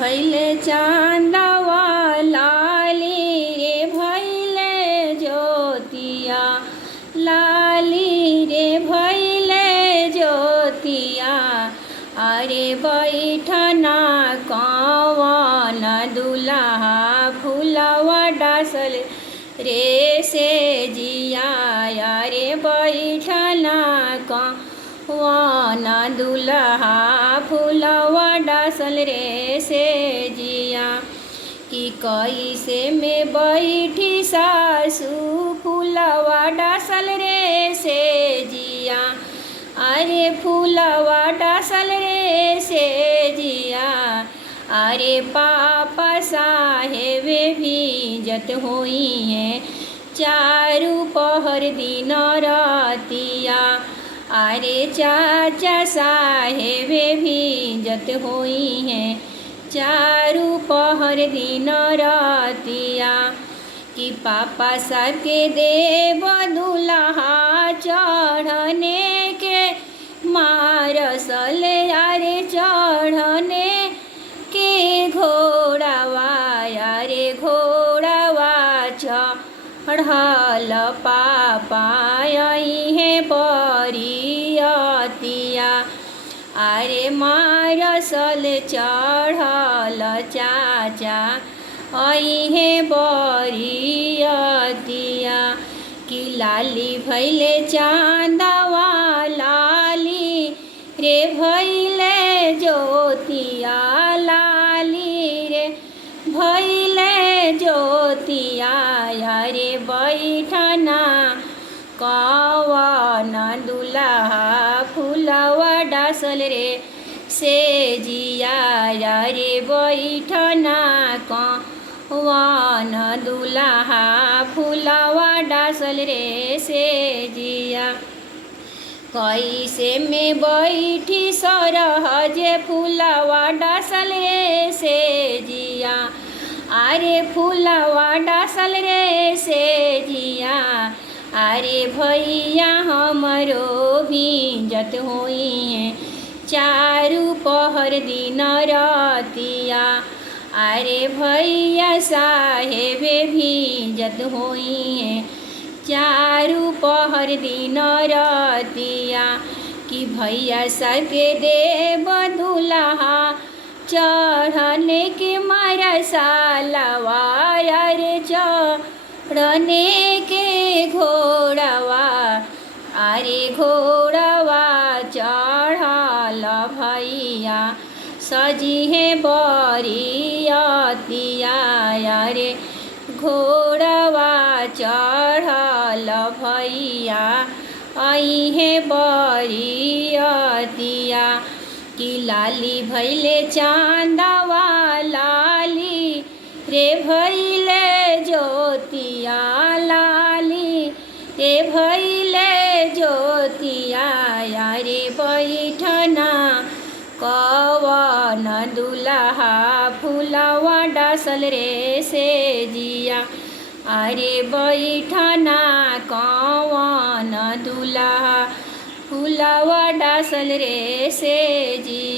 भैले चांदवा लाली रे भैले ज्योतिया लाली रे भैले ज्योतिया। अरे बैठना कौन दुल्हा फूलवा डासल रे से जिया। अरे बैठना कौन दुल्हा फूलवा डासल रे से जिया। कि कैसे में बैठी सासू फूलवा डासल रे से जिया। अरे फूलवा डासल रे से जिया। अरे पापा साहेब भीजत हुई हैं चारू पहर दिन रातिया। अरे चाचा साहेब भीजत हुई हैं चारू पहर दिन रातिया। कि पापा साहब के देव दुल्हा चढ़ने के मारसल। अरे चढ़ने के घोड़ावा अरे घोड़ावा चढ़ल पापा है परियतिया। अरे मारसल चढ़ल चाचा है बरियतिया। कि लाली भैले चांदवा लाली रे भैले ज्योतिया लाली रे भैले ज्योतिया। अरे बैठना कौन दुल्हा फूलवा डासल रे से जिया। अरे बैठना कौन दुल्हा फूलवा डासल रे से जिया। कैसे में बैठी सरहज फूलवा डासल रे से जिया। अरे फूलवा डासल रे से जिया। अरे भैया हमरो भीजत हुई हैं चारू पहर दिन रातिया। अरे भैया साहेब भीजत हुई हैं चारू पहर दिन रातिया। कि भैया सबके देव दुल्हा चढ़ने के मारा सालवा। अरे चढ़ने के घोड़वा अरे घोड़वा चढ़ल भैया सजी है बरियतिया। अरे घोड़वा चढ़ल भैया है बरियतिया। कि लाली भैले चांदवा लाली रे भैले ज्योतिया लाली रे भैले ज्योतिया। अरे बैठना कौन दुल्हा फूलवा डासल रे से जिया। अरे बैठना कौन दुल्हा फूलवा डासल रे से जिया।